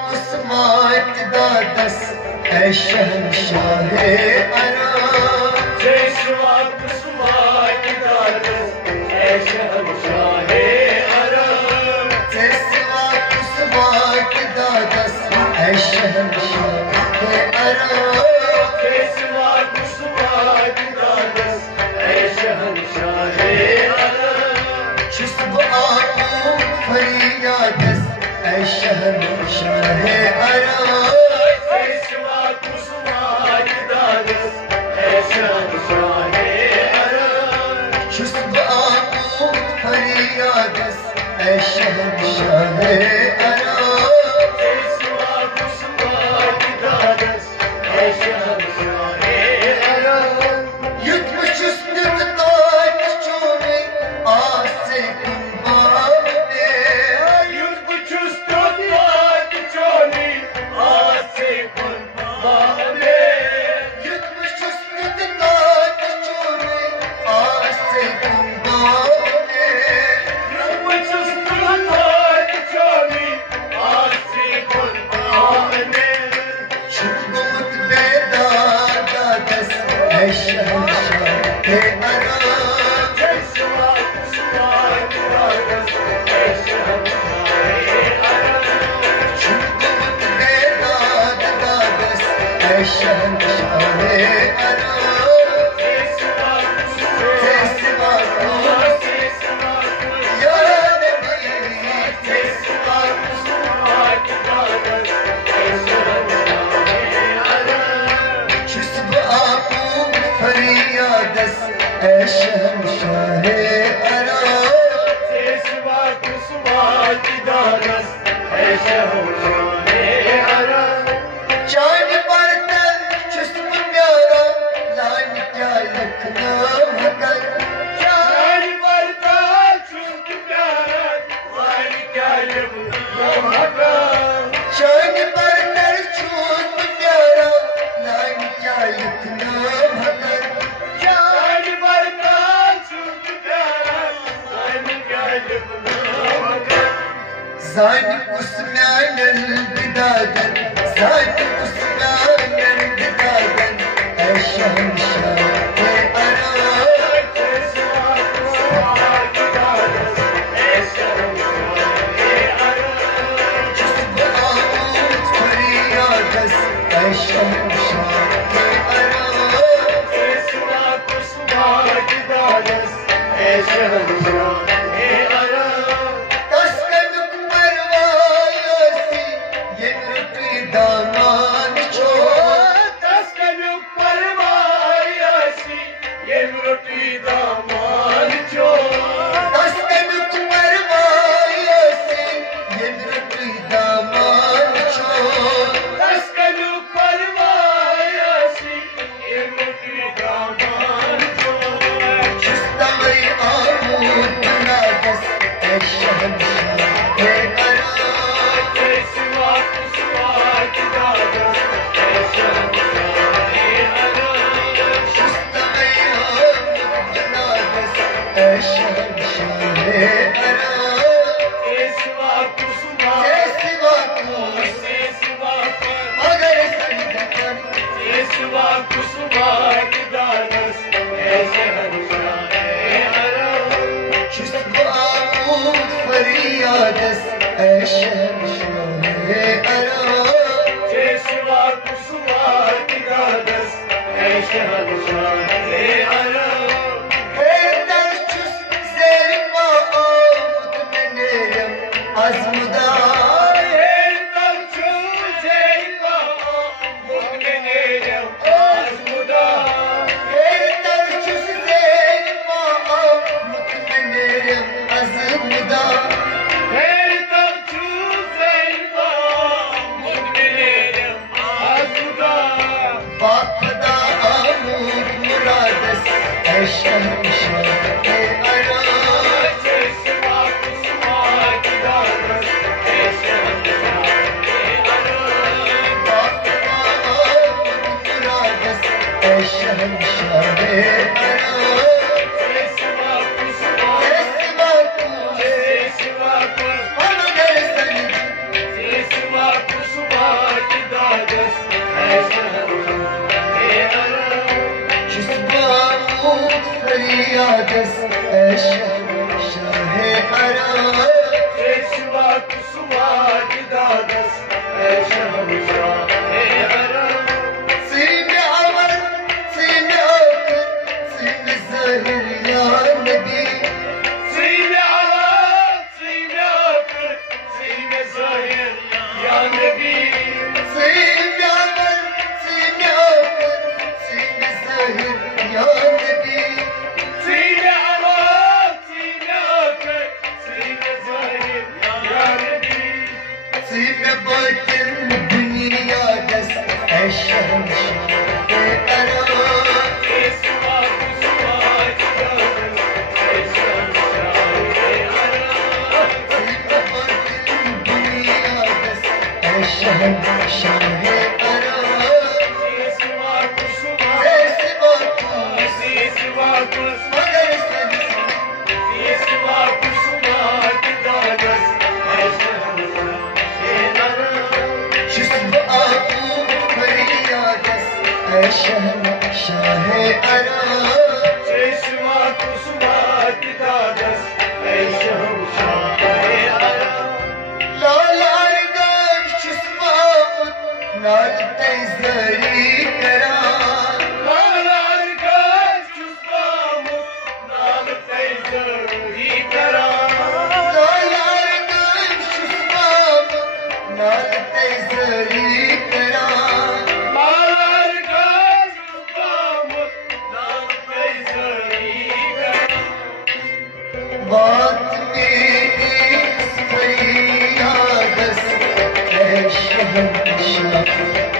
कुसमात दादस है शहंशाहे आराम। जैसवा कुसमात दादस है शहंशाहे आराम। जैसवा कुसमात दादस है शहंशाहे आराम। जैसवा कुसमात दादस है शहंशाहे आराम। शुस्ब आकू फरियादस है शहंशाहे आराम। जैसवा कुसमात दादस है शहंशाहे आराम। शुस्ब आकू फरियादस है शहंशाहे आराम। जैसवा कुसमात दादस है शहंशाहे आराम। युद्ध शुस्ब ताज चोरे आसे कुर्बान ने। युद्ध चुस्त ताज चोली आसे कुर्बाने। युद्ध शुस्ब ताज चोरे आसे कुर्बान ने। युद्ध चुस्त ताज चोली आसे कुर्बाने। शुभमत बेदार दादस है शहंशाहे आराम। जैसवा कुसमात दादस है शहंशाहे आराम। शुभमत बेदार दादस है शहंशाहे आराम। जैसवा जैसवा कुसमात या नबी जैसवा कुसमात दादस है शहंशाहे आराम। शुस्ब आकू फरियादस है शहंशाहे आराम। जैसवा कुसमात दादस है शहंशाहे आराम। चांद पर तन शुस्ब प्यारा लाल क्या लखनऊ मगन। चार बरता चुस्त प्यारा वाल क्या लम्हा। चांद पर तन शुस्ब प्यारा लाल क्या लखनऊ मगन। चार बरता चुस्त प्यारा वाल क्या लम्हा। ज़ान उस्मानल बिदादन ज़ान उस्मानल बिदादन है शहंशाहे आराम। जैसवा कुसमात दादस है शहंशाहे आराम। शुस्ब आकू फरियादस है शहंशाहे आराम। जैसवा कुसमात दादस है शहंशाहे आराम। तस्कनुक परवायोसी ये मृत्यु दामान छोड़। तस्कनुक परवायासी ये मृत्यु दामान चोर। तस्कनुक परवायोसी ये मृत्यु दामान छोड़। तस्कनुक परवायासी ये मृत्यु दामान चोर। शुस्तवई आमूद नादस है शहंशाहे आराम। जैसवा कुसमात दादस है शहंशाहे आराम। शुस्तवई आमूद नादस है शहंशाहे आराम। जैसवा कुसमात जैसवा को जैसवा मगर संगतन। जैसवा कुसमात दादस है शहंशाहे आराम। शुस्ब आकू फरियादस है शहंशाहे आराम। जैसवा कुसमात दादस है शहंशाहे आराम। हैदर चुस ज़ेर माआमुद में नेरम अज़मुदार। हे तमचू जैवा मुक्नेरम आज़मुदा। हैदर चुस ज़ेर माआमुद में नेरम अज़मुदार। हे तमचू जैवा मुक्नेरम आज़मुदा। बाखदा आमूद मुरादस है शहंशाहे आराम। जैसवा कुसमात दादस है शहंशाहे आराम। बाखदा आमूद मुरादस है शहंशाहे आराम। जैसवा कुसमात जैसवा को जैसवा कुसमात मगर संग जैसवा कुसमात शहंशाह आराम पेशवा कुसुमा की दादस है शहंशाह आराम सीने अमर सीने आकर सीने ज़ाहिर या नबी सीने आला सीने आकर सीने ज़ाहिर या नबी सीने अमर सीने आकर सीने ज़ाहिर या नबी सीने आला सीने आकर सीने ज़ाहिर या नबी सीने बातिन दुनिया दस है शहंशाह आराम पेशवा कुसुमा की दादस है शहंशाह आराम शहंशाह आराम पेशवा कुसुमा ऐसे बातों पेशवा कुसुमा मगर सभी पेशवा कुसुमा की दादस है शहंशाह आराम जिस्म आपको फरियादस है शहंशाह आराम पेशवा कुसुमा की दादस है शहंशाह आराम लालार गाश जिस्म आपको नाल तैज़री करार लालार गाश चुस्पामुत नाम तैज़री करार लालार गाश जिस्म आपको नाल तैज़री करार लालार गाश चुस्पामुत नाम तैज़री करार बात मेरी फरियादस है शहंशाह